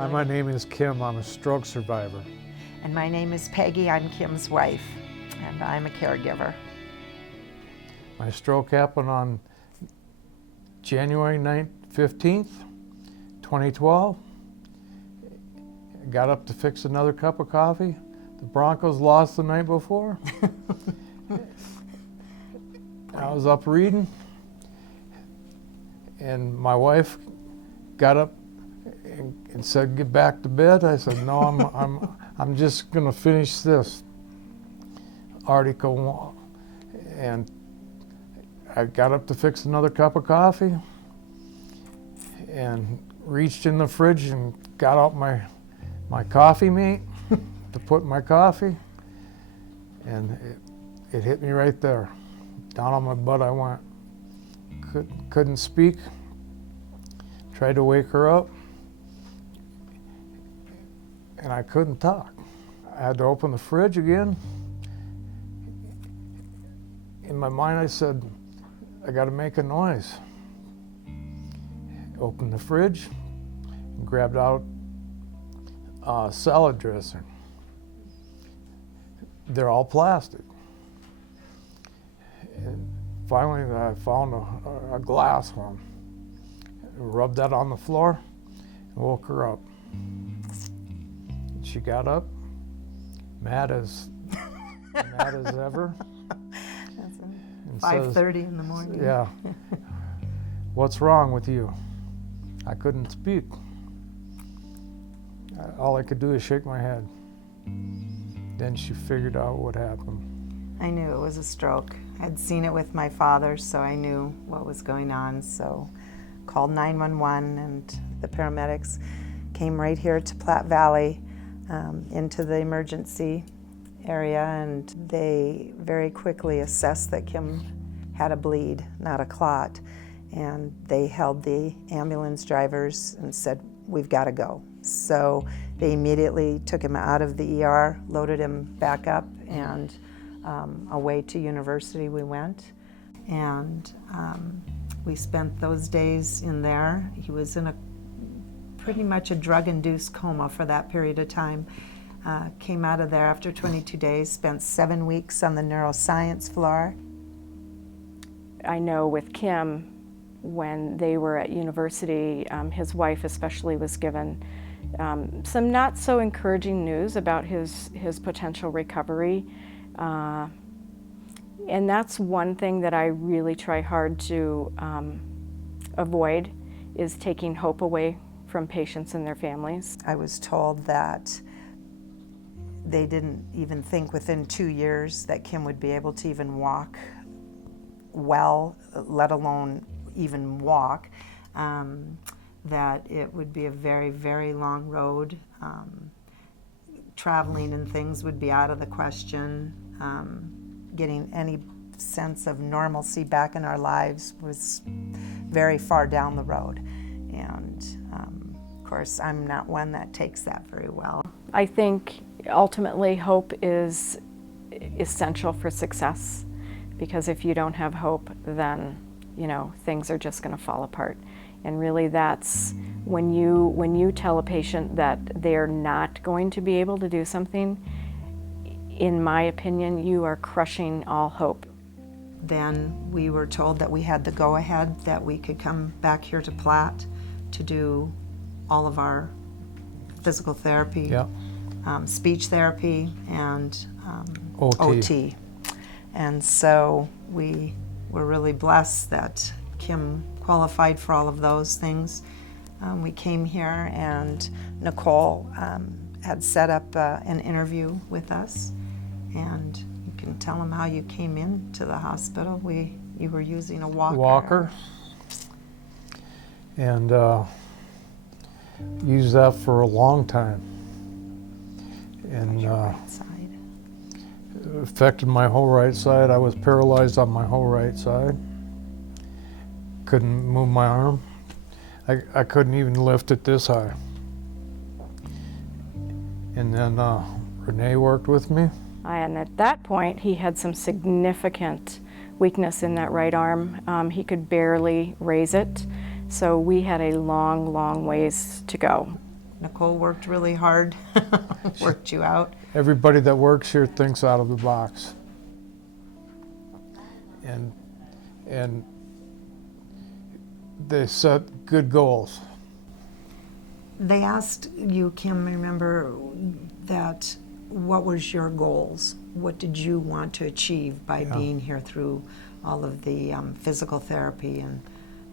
Hi, my name is Kim. I'm a stroke survivor. And my name is Peggy. I'm Kim's wife, and I'm a caregiver. My stroke happened on January 15th, 2012. I got up to fix another cup of coffee. The Broncos lost the night before. I was up reading, and my wife got up and said, "Get back to bed." I said, "No, I'm just gonna finish this article." And I got up to fix another cup of coffee and reached in the fridge and got out my coffee mate to put in my coffee, and it hit me right there. Down on my butt I went. Couldn't speak. Tried to wake her up, and I couldn't talk. I had to open the fridge again. In my mind I said, I gotta make a noise. Opened the fridge and grabbed out salad dressing. They're all plastic. And finally I found a glass one. Rubbed that on the floor and woke her up. She got up, mad as ever. That's 5:30 in the morning. Yeah. "What's wrong with you?" I couldn't speak. All I could do is shake my head. Then she figured out what happened. I knew it was a stroke. I'd seen it with my father, so I knew what was going on. So called 911, and the paramedics came right here to Platte Valley into the emergency area, and they very quickly assessed that Kim had a bleed, not a clot. And they held the ambulance drivers and said, "We've got to go." So they immediately took him out of the ER, loaded him back up, and away to university we went. And we spent those days in there. He was in pretty much a drug-induced coma for that period of time. Came out of there after 22 days, spent 7 weeks on the neuroscience floor. I know with Kim, when they were at university, his wife especially was given some not so encouraging news about his potential recovery. And that's one thing that I really try hard to avoid, is taking hope away from patients and their families. I was told that they didn't even think within 2 years that Kim would be able to even walk well, let alone even walk, that it would be a very, very long road. Traveling and things would be out of the question. Getting any sense of normalcy back in our lives was very far down the road. And of course, I'm not one that takes that very well. I think ultimately hope is essential for success, because if you don't have hope, then things are just going to fall apart. And really, that's when you tell a patient that they're not going to be able to do something, in my opinion, you are crushing all hope. Then we were told that we had the go-ahead, that we could come back here to Platte to do all of our physical therapy, Yep. Speech therapy, and OT. OT. And so we were really blessed that Kim qualified for all of those things. We came here, and Nicole had set up an interview with us, and you can tell them how you came into the hospital. You were using a walker. And used that for a long time. And Side. it affected my whole right side. I was paralyzed on my whole right side. Couldn't move my arm. I couldn't even lift it this high. And then Renee worked with me. And at that point, he had some significant weakness in that right arm. He could barely raise it. So we had a long, long ways to go. Nicole worked really hard, worked you out. Everybody that works here thinks out of the box. And they set good goals. They asked you, Kim, remember that, what was your goals? What did you want to achieve by being here through all of the physical therapy and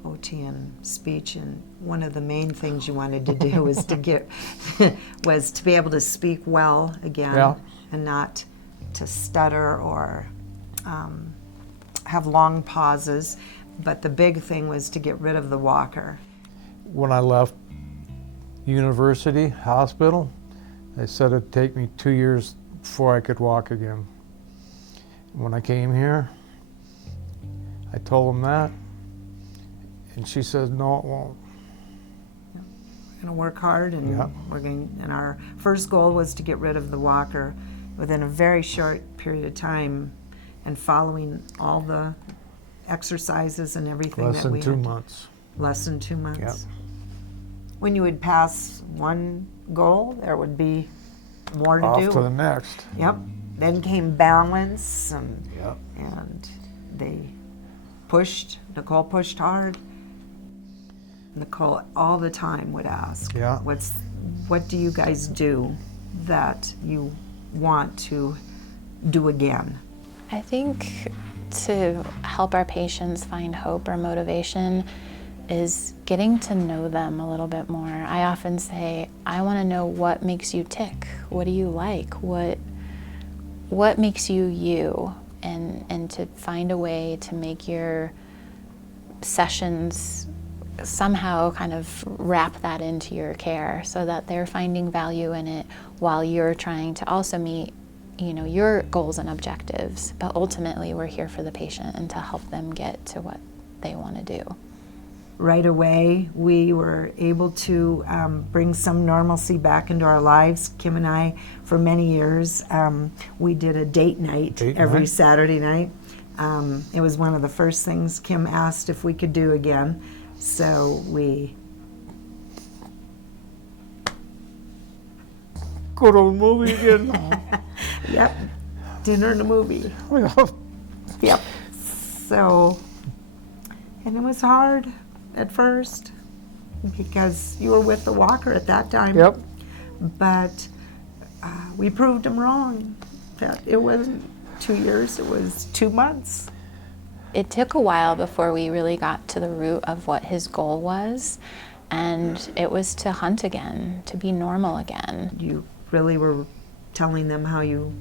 OT and speech? And one of the main things you wanted to do was was to be able to speak well again, and not to stutter or have long pauses. But the big thing was to get rid of the walker. When I left university hospital, they said it'd take me 2 years before I could walk again. When I came here, I told them that, and she said, no, it won't. We're going to work hard, and and our first goal was to get rid of the walker within a very short period of time, and following all the exercises and everything Less that we than 2 had. months. Less than 2 months. Yep. When you would pass one goal, there would be more to Off do. to the next. Yep. Then came balance, and Yep. they pushed. Nicole pushed hard. Nicole all the time would ask, Yeah. what do you guys do that you want to do again? I think to help our patients find hope or motivation is getting to know them a little bit more. I often say, I want to know what makes you tick. What do you like? What makes you you? And to find a way to make your sessions somehow kind of wrap that into your care so that they're finding value in it while you're trying to also meet your goals and objectives. But ultimately, we're here for the patient and to help them get to what they want to do. Right away, we were able to bring some normalcy back into our lives. Kim and I, for many years, we did a date night every Saturday night. It was one of the first things Kim asked if we could do again. So we Go to a movie again. Yep, dinner and a movie. Yep. So, and it was hard at first because you were with the walker at that time. Yep. But we proved him wrong. That it wasn't 2 years, it was 2 months. It took a while before we really got to the root of what his goal was, and it was to hunt again, to be normal again. You really were telling them how you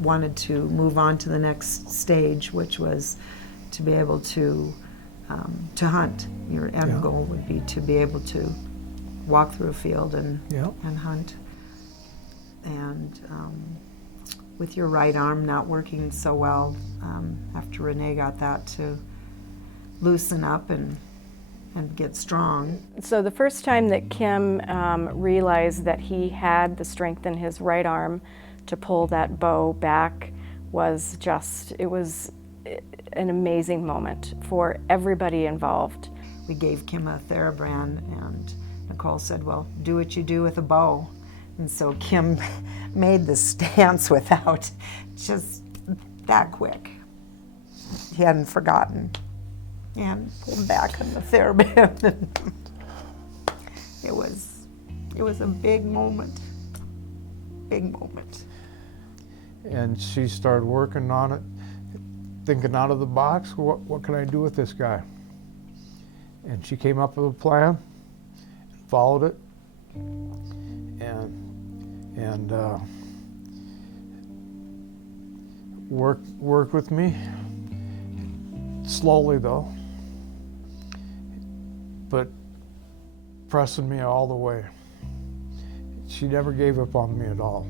wanted to move on to the next stage, which was to be able to hunt. Your end goal would be to be able to walk through a field and hunt. And with your right arm not working so well, after Renee got that to loosen up and get strong. So the first time that Kim realized that he had the strength in his right arm to pull that bow back was it was an amazing moment for everybody involved. We gave Kim a TheraBrand, and Nicole said, well, do what you do with a bow. And so Kim made the stance without just that quick. He hadn't forgotten. And pulled back on the TheraBrand. It was a big moment. Big moment. And she started working on it, thinking out of the box, what can I do with this guy? And she came up with a plan, followed it, and worked with me, slowly though, but pressing me all the way. She never gave up on me at all.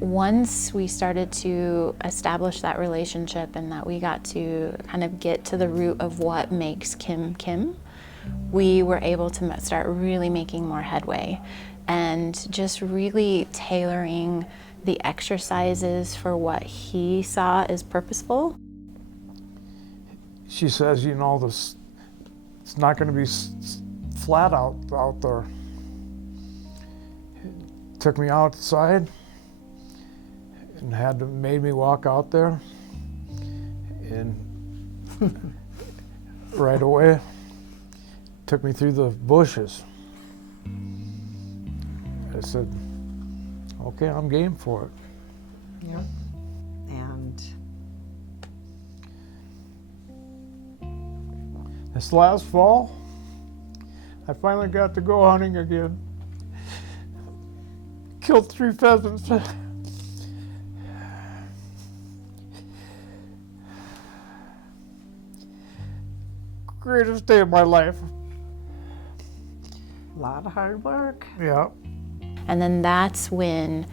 Once we started to establish that relationship and that we got to kind of get to the root of what makes Kim Kim, we were able to start really making more headway and just really tailoring the exercises for what he saw as purposeful. She says, it's not going to be flat out there. took me outside and made me walk out there, and right away took me through the bushes. I said, okay, I'm game for it. Yep. And This last fall, I finally got to go hunting again. Killed 3 pheasants. Greatest day of my life. a lot of hard work. Yeah. And then that's when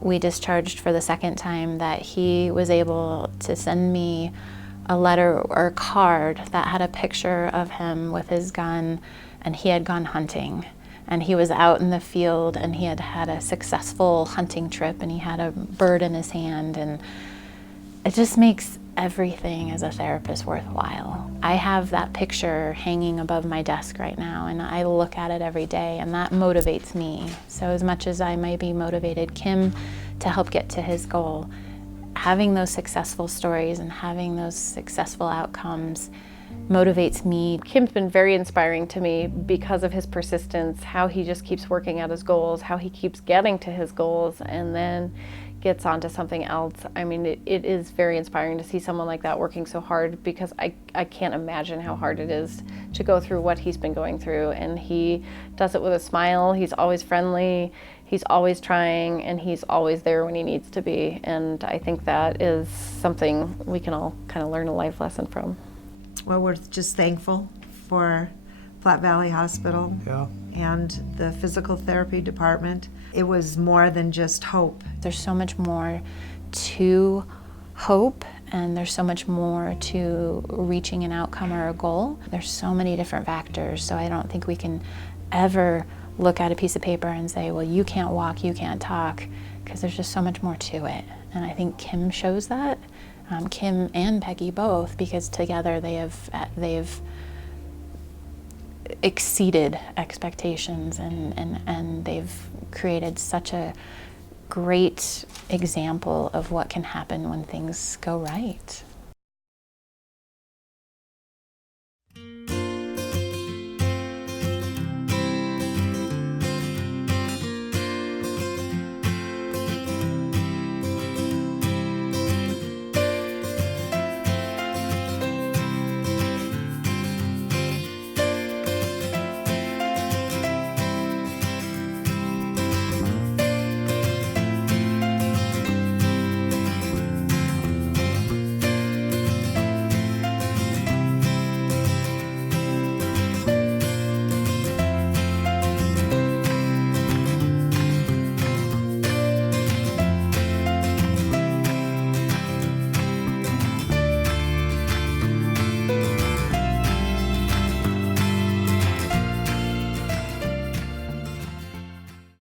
we discharged for the second time, that he was able to send me a letter or a card that had a picture of him with his gun, and he had gone hunting. And he was out in the field, and he had had a successful hunting trip, and he had a bird in his hand, and it just makes everything as a therapist worthwhile. I have that picture hanging above my desk right now, and I look at it every day, and that motivates me. So as much as I might be motivated Kim to help get to his goal, having those successful stories and having those successful outcomes motivates me. Kim's been very inspiring to me because of his persistence, how he just keeps working at his goals, how he keeps getting to his goals and then gets onto something else. I mean, it is very inspiring to see someone like that working so hard, because I can't imagine how hard it is to go through what he's been going through. And he does it with a smile. He's always friendly. He's always trying, and he's always there when he needs to be. And I think that is something we can all kind of learn a life lesson from. Well, we're just thankful for Platte Valley Hospital Yeah. and the physical therapy department. It was more than just hope. There's so much more to hope, and there's so much more to reaching an outcome or a goal. There's so many different factors, so I don't think we can ever look at a piece of paper and say, well, you can't walk, you can't talk, because there's just so much more to it. And I think Kim shows that. Kim and Peggy both, because together they've exceeded expectations, and they've created such a great example of what can happen when things go right.